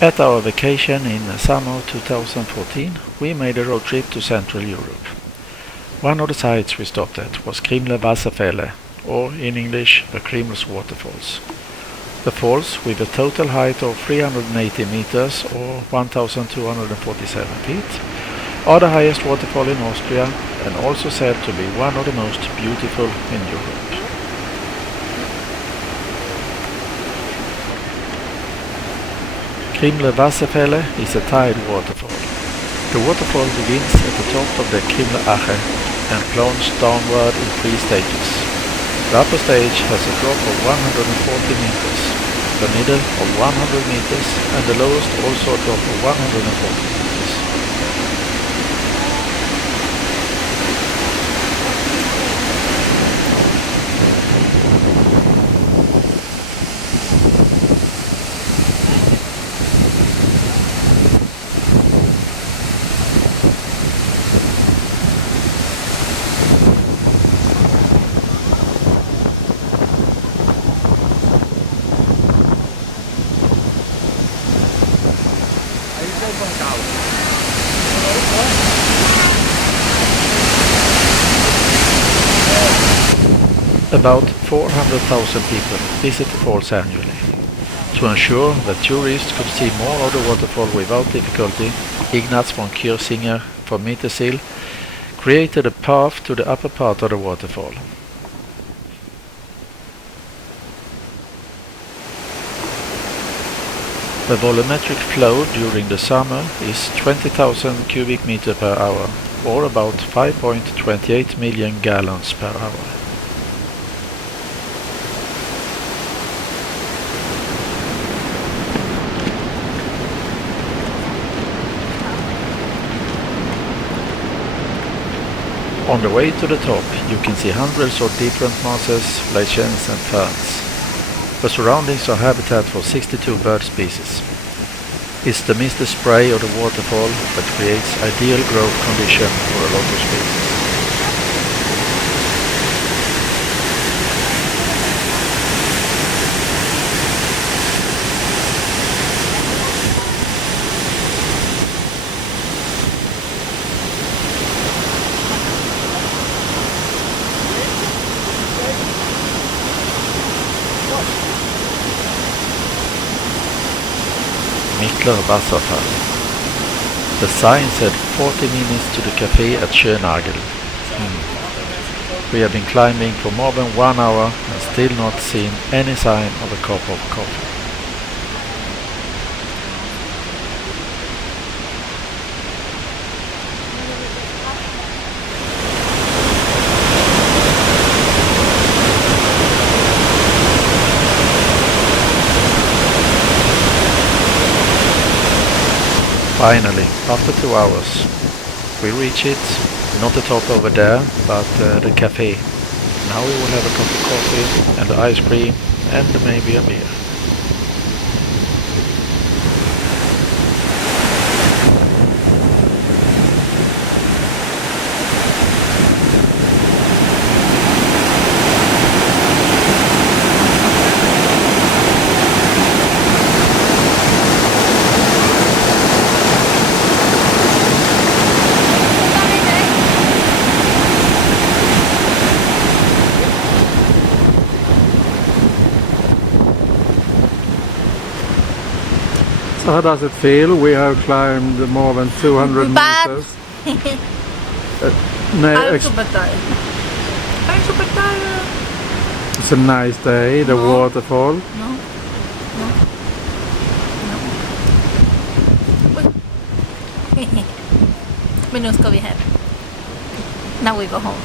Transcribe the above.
At our vacation in summer 2014, we made a road trip to Central Europe. One of the sites we stopped at was Krimml Waterfalls, or in English, the Krimml Waterfalls. The falls, with a total height of 380 meters or 1,247 feet, are the highest waterfall in Austria and also said to be one of the most beautiful in Europe. Krimml Waterfall is a tide waterfall. The waterfall begins at the top of the Krimml and plunges downward in 3 stages. The upper stage has a drop of 140 meters, the middle of 100 meters and the lowest also a drop of 140 meters. About 400,000 people visit the falls annually. To ensure that tourists could see more of the waterfall without difficulty, Ignaz von Kürsinger from Mittersill created a path to the upper part of the waterfall. The volumetric flow during the summer is 20,000 cubic meters per hour, or about 5.28 million gallons per hour. On the way to the top, you can see hundreds of different mosses, lichens and ferns. The surroundings are habitat for 62 bird species. It's the misty spray of the waterfall that creates ideal growth condition for a lot of species. Waterfall. The sign said 40 minutes to the cafe at Schönagel. We have been climbing for more than 1 hour and still not seen any sign of a cup of coffee. Finally, after 2 hours, we reach it, not the top over there, but the cafe. Now we will have a cup of coffee and ice cream and maybe a beer. So how does it feel? We have climbed more than 200 meters. It's a nice day, the waterfall. No. Men nu ska vi hem. Now we go home.